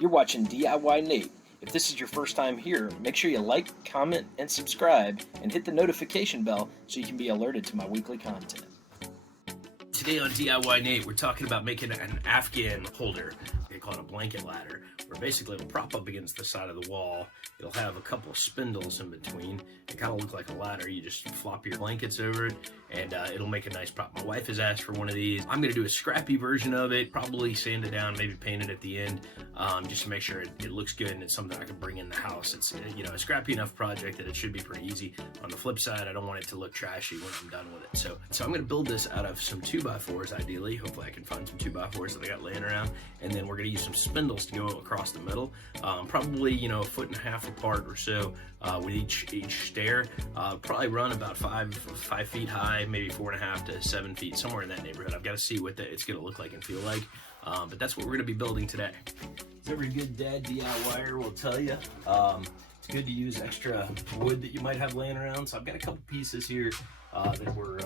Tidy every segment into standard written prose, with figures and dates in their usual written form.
You're watching DIYNate. If this is your first time here, make sure you like, comment, and subscribe, and hit the notification bell so you can be alerted to my weekly content. Today on DIYNate, we're talking about making an Afghan holder. They call it a blanket ladder, where basically it'll prop up against the side of the wall. It'll have a couple of spindles in between. It kind of look like a ladder. You just flop your blankets over it, and it'll make a nice prop. My wife has asked for one of these. I'm going to do a scrappy version of it, probably sand it down, maybe paint it at the end, just to make sure it looks good and it's something I can bring in the house. It's a scrappy enough project that it should be pretty easy. On the flip side, I don't want it to look trashy when I'm done with it. So I'm going to build this out of some 2x4s ideally. Hopefully I can find some 2x4s that I got laying around, and then we're going to use some spindles to go across the middle, probably 1.5 feet apart or so with each stair. Probably run about 5 feet high, maybe 4.5 to 7 feet, somewhere in that neighborhood. I've got to see what it's going to look like and feel like, but that's what we're going to be building today. Every good dad DIYer will tell you it's good to use extra wood that you might have laying around. So I've got a couple pieces here that were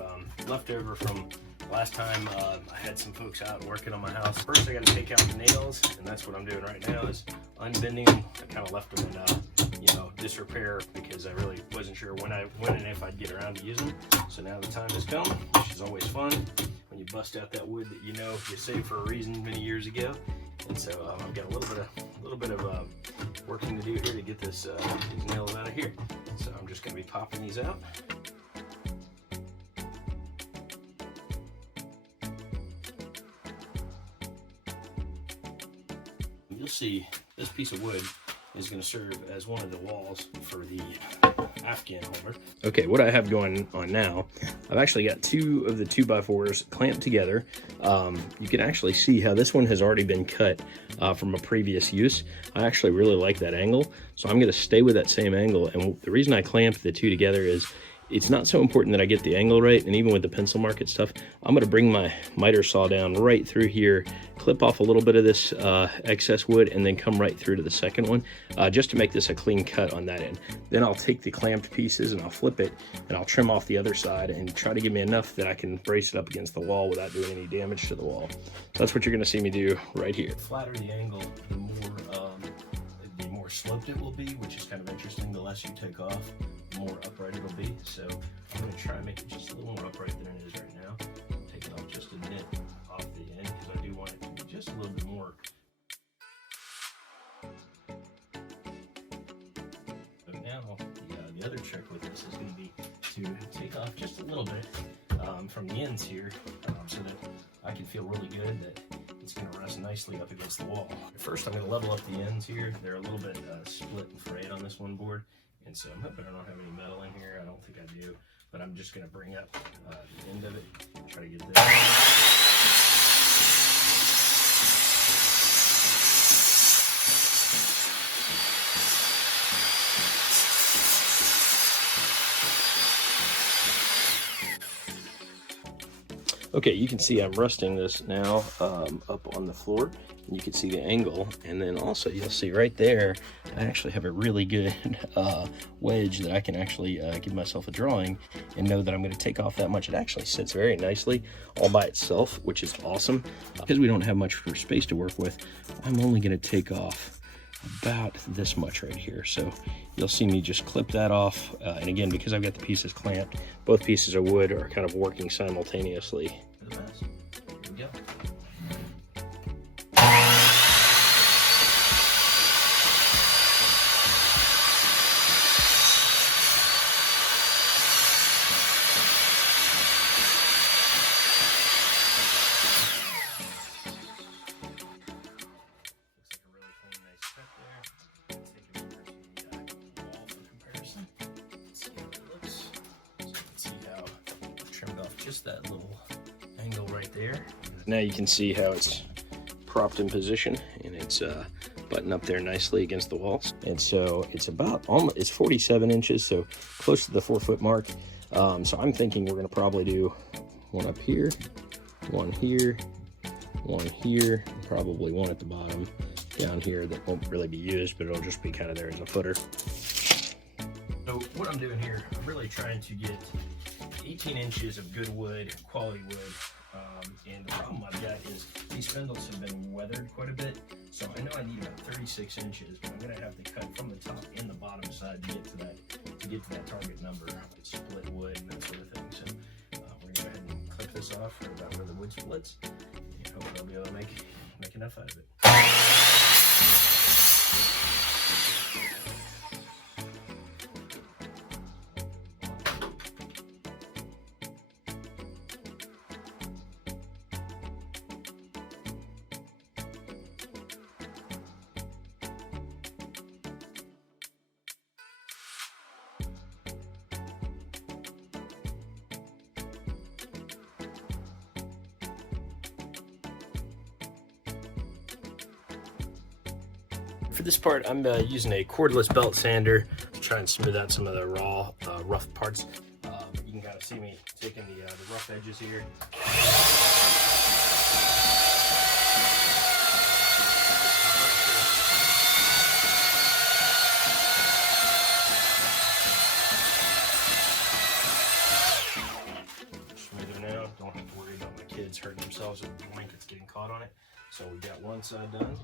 left over from last time I had some folks out working on my house. First I got to take out the nails, and that's what I'm doing right now, is unbending them. I kind of left them in disrepair because I really wasn't sure when and if I'd get around to using them. So now the time has come, which is always fun when you bust out that wood that you saved for a reason many years ago. And so I've got a little bit of working to do here to get these nails out of here. So I'm just going to be popping these out. You'll see this piece of wood is going to serve as one of the walls for the Afghan holder. Okay, what I have going on now, I've actually got 2 of the 2x4s clamped together. You can actually see how this one has already been cut from a previous use. I actually really like that angle, so I'm going to stay with that same angle. And the reason I clamped the 2 together is it's not so important that I get the angle right, and even with the pencil market stuff, I'm going to bring my miter saw down right through here, clip off a little bit of this excess wood, and then come right through to the second one, just to make this a clean cut on that end. Then I'll take the clamped pieces and I'll flip it, and I'll trim off the other side and try to give me enough that I can brace it up against the wall without doing any damage to the wall. So that's what you're going to see me do right here. The flatter the angle, the more sloped it will be, which is kind of interesting. The less you take off, the more upright it'll be. So I'm going to try and make it just a little more upright than it is right now. Take it off just a bit off the end because I do want it to be just a little bit more. But now the other trick with this is going to be to take off just a little bit from the ends here, so that I can feel really good that it's going to rest nicely up against the wall. First, I'm going to level up the ends here. They're a little bit split and frayed on this one board, and so I'm hoping I don't have any metal in here. I don't think I do, but I'm just going to bring up the end of it, try to get this. Okay, you can see I'm resting this now up on the floor, and you can see the angle, and then also you'll see right there I actually have a really good wedge that I can actually give myself a drawing and know that I'm going to take off that much. It actually sits very nicely all by itself, which is awesome. Because we don't have much for space to work with, I'm only going to take off about this much right here. So you'll see me just clip that off, and again, because I've got the pieces clamped, both pieces of wood are kind of working simultaneously. Here we go. Just that little angle right there. Now you can see how it's propped in position, and it's buttoned up there nicely against the walls. And so it's about it's 47 inches, so close to the 4-foot mark. So I'm thinking we're going to probably do one up here, one here, one here, and probably one at the bottom down here that won't really be used, but it'll just be kind of there as a footer. So what I'm doing here, I'm really trying to get 18 inches of good wood, quality wood, And the problem I've got is these spindles have been weathered quite a bit, so I know I need about 36 inches, but I'm going to have to cut from the top and the bottom side to get to that target number. Split wood and that sort of thing. So we're going to go ahead and clip this off for about where the wood splits, and hopefully I'll be able to make enough out of it. For this part, I'm using a cordless belt sander to try and smooth out some of the raw, rough parts. You can kind of see me taking the rough edges here. Smoother now. Don't have to worry about my kids hurting themselves with the blankets getting caught on it. So we've got one side done.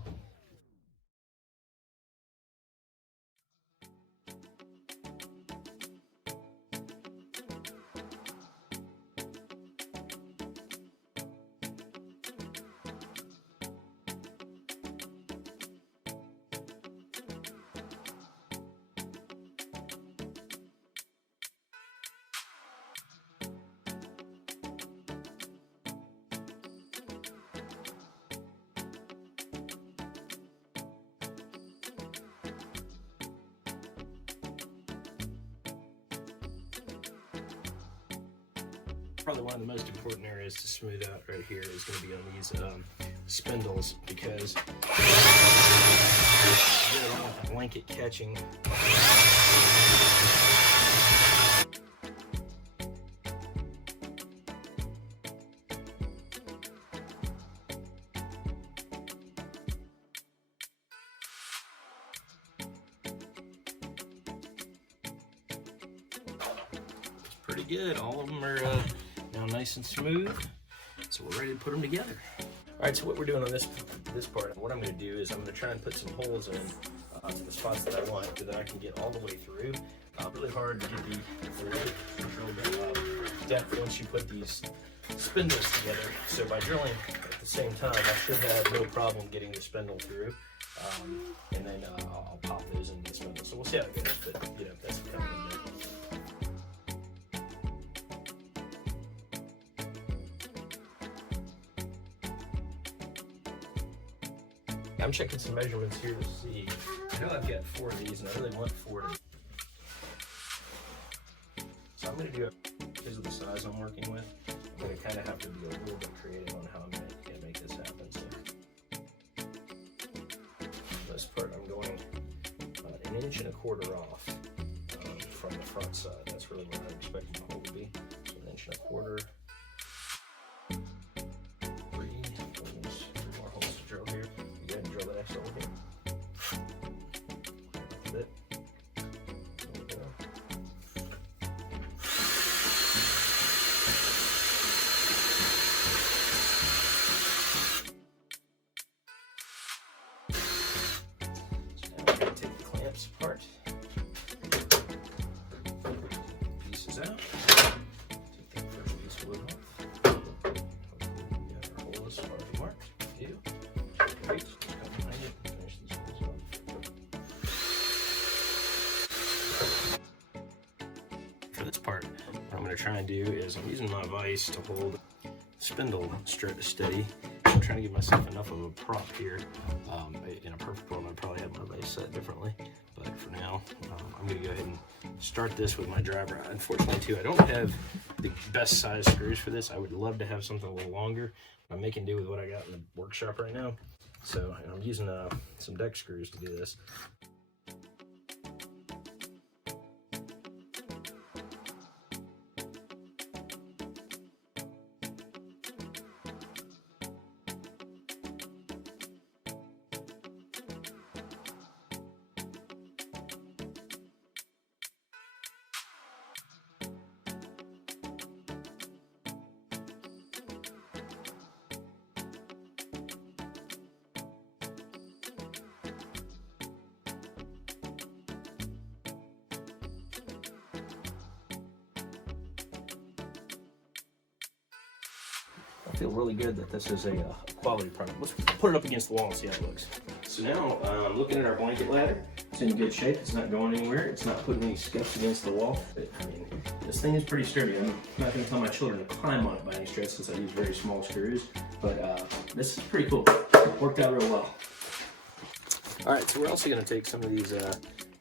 Probably one of the most important areas to smooth out right here is going to be on these spindles, because you don't want the blanket catching. It's pretty good. All of them are now nice and smooth, so we're ready to put them together. All right, so what we're doing on this part, what I'm going to do is I'm going to try and put some holes in to the spots that I want, so that I can get all the way through. Really hard to get the weight control depth once you put these spindles together. So by drilling at the same time, I should have no problem getting the spindle through, and then I'll pop those into the spindle. So we'll see how it goes, but that's what I'm going to do. I'm checking some measurements here to see. I know I've got 4 of these, and I really want 4 to. So I'm going to do it because of the size I'm working with. I'm going to kind of have to be a little bit creative on how I'm going to make this happen. So this part, I'm going 1.25 inches off from the front side. That's really what I'm expecting the hole to be. So 1.25 inches. Apart. Pieces out. Take that first piece of wood off. Hopefully we got our holes already marked. We do. Great. Come behind it and finish these holes off. For this part, what I'm going to try and do is I'm using my vise to hold the spindle steady. I'm trying to give myself enough of a prop here. In a perfect world, I'd probably have my vise set differently. But for now, I'm going to go ahead and start this with my driver. Unfortunately, too, I don't have the best size screws for this. I would love to have something a little longer. I'm making do with what I got in the workshop right now. So I'm using some deck screws to do this. feel really good that this is a quality product. Let's put it up against the wall and see how it looks. So now I'm looking at our blanket ladder. It's in good shape. It's not going anywhere. It's not putting any scuffs against the wall. But, I mean, this thing is pretty sturdy. I'm not going to tell my children to climb on it by any stretch since I use very small screws. But this is pretty cool. Worked out real well. All right, so we're also going to take some of these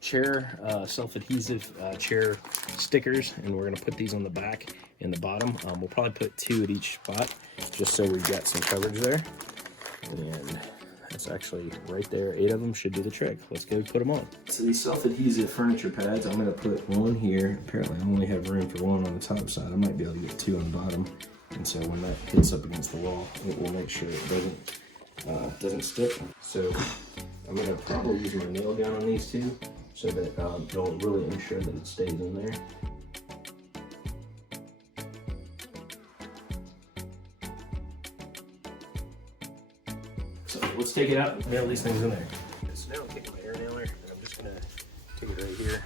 chair self-adhesive chair stickers, and we're going to put these on the back and the bottom. We'll probably put 2 at each spot just so we've got some coverage there. And that's actually right there. 8 of them should do the trick. Let's go put them on. So these self-adhesive furniture pads, I'm going to put 1 here. Apparently I only have room for 1 on the top side. I might be able to get 2 on the bottom. And so when that hits up against the wall, it will make sure it doesn't stick. So I'm going to probably use my nail gun on these 2 so that they'll really ensure that it stays in there. So let's take it out and nail these things in there. So now I'm taking my air nailer and I'm just going to take it right here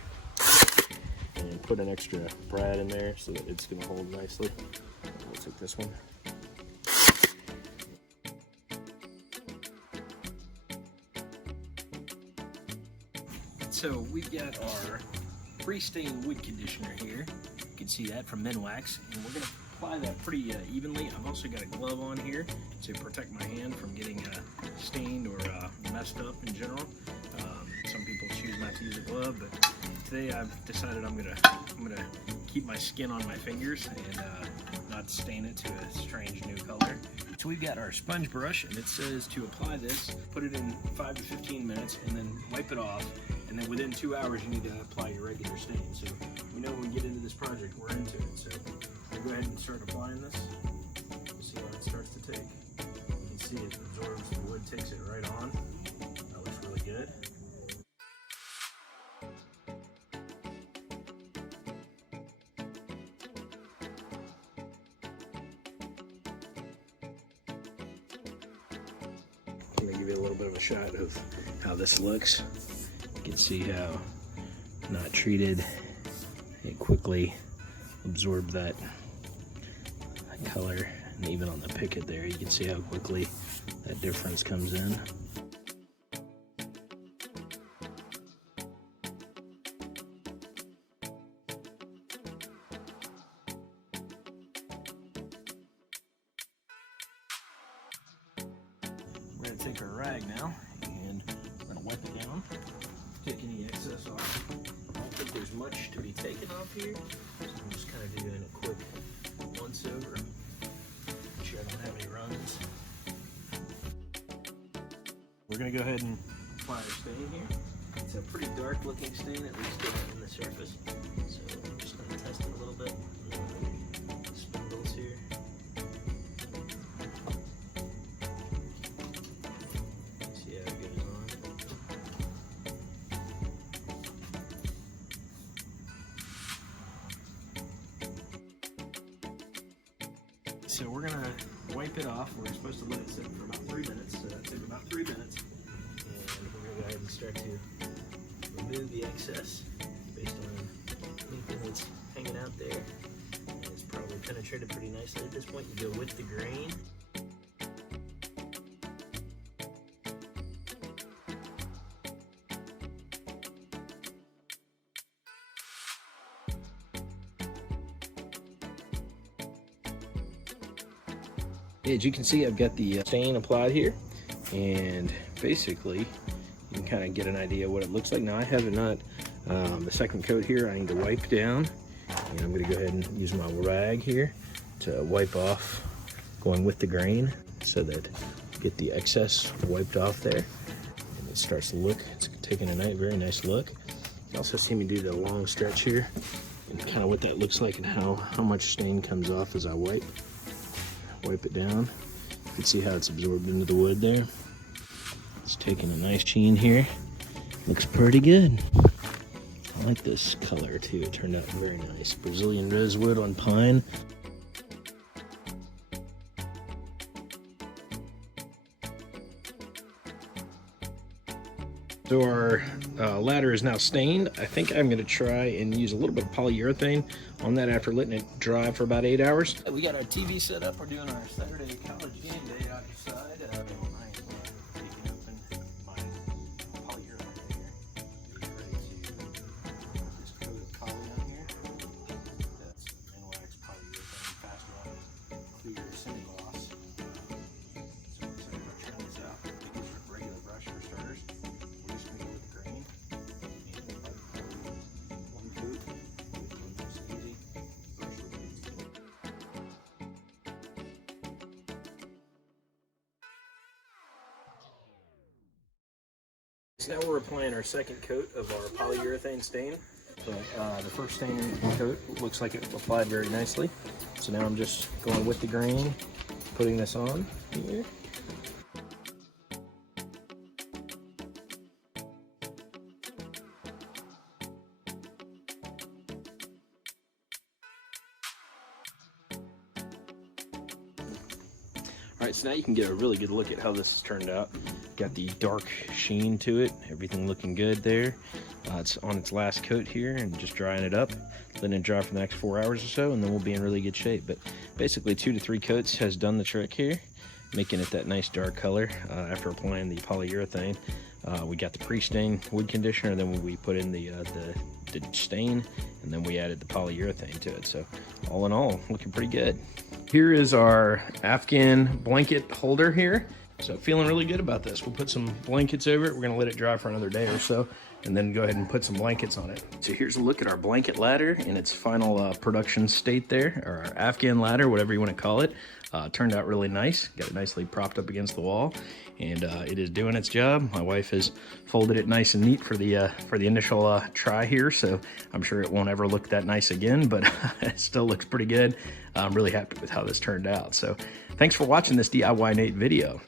and put an extra brad in there so that it's going to hold nicely. We'll take this one. So we've got our pre-stained wood conditioner here. You can see that from Minwax, and we're going to apply that pretty evenly. I've also got a glove on here to protect my hand from getting stained or messed up in general. Some people choose not to use a glove, but today I've decided I'm gonna keep my skin on my fingers and not stain it to a strange new color. So we've got our sponge brush, and it says to apply this, put it in 5 to 15 minutes, and then wipe it off. And then within 2 hours, you need to apply your regular stain. So we know when we get into this project, we're into it. So we'll go ahead and start applying this. We'll see how it starts to take. You can see it absorbs the wood, takes it right on. That looks really good. I'm going to give you a little bit of a shot of how this looks. You can see how not treated, it quickly absorbed that color, and even on the picket there you can see how quickly that difference comes in. We're going to take our rag now and we're going to wipe it down, take any excess off. I don't think there's much to be taken off here, so I'm just kind of doing a quick once over. Make sure I don't have any runs. We're going to go ahead and apply our stain here. It's a pretty dark looking stain, at least on the surface. So I'm just going to test it a little bit. Spindles here. See how it goes on. So we're going to wipe it off. We're supposed to let it sit for about 3 minutes. So that took about 3 minutes. And we're going to go ahead and start to remove the excess based on anything that's hanging out there. And it's probably penetrated pretty nicely at this point. You go with the grain. As you can see, I've got the stain applied here, and basically you can kind of get an idea what it looks like. Now I have it not the second coat here. I need to wipe down, and I'm going to go ahead and use my rag here to wipe off, going with the grain, so that you get the excess wiped off there, and it starts to look, it's taking a very nice look. You can also see me do the long stretch here and kind of what that looks like and how much stain comes off as I wipe it down. You can see how it's absorbed into the wood there. It's taking a nice sheen here. Looks pretty good. I like this color too. It turned out very nice. Brazilian rosewood on pine. So our ladder is now stained. I think I'm gonna try and use a little bit of polyurethane on that after letting it dry for about 8 hours. We got our TV set up. We're doing our Saturday college game day outside. I am taking open my polyurethane here. Getting ready to put this coat of poly on here. That's Minwax polyurethane fast-run clear semi-gloss. So we're going to try this out. Take this regular brush for starters. We're just going to go with the grain and one coat. Nice and easy. Brush with it. So now we're applying our second coat of our polyurethane stain. So the first stain coat looks like it applied very nicely. So now I'm just going with the grain, putting this on here. All right, so now you can get a really good look at how this has turned out. Got the dark sheen to it, everything looking good there. It's on its last coat here and just drying it up, letting it dry for the next 4 hours or so, and then we'll be in really good shape. But basically 2 to 3 coats has done the trick here, making it that nice dark color. After applying the polyurethane, we got the pre-stain wood conditioner, then we put in the stain, and then we added the polyurethane to it. So all in all, looking pretty good. Here is our Afghan blanket holder here. So feeling really good about this. We'll put some blankets over it. We're gonna let it dry for another day or so, and then go ahead and put some blankets on it. So here's a look at our blanket ladder in its final production state there, or our Afghan ladder, whatever you wanna call it. Turned out really nice. Got it nicely propped up against the wall, and it is doing its job. My wife has folded it nice and neat for the initial try here, so I'm sure it won't ever look that nice again, but it still looks pretty good. I'm really happy with how this turned out. So thanks for watching this DIYNate video.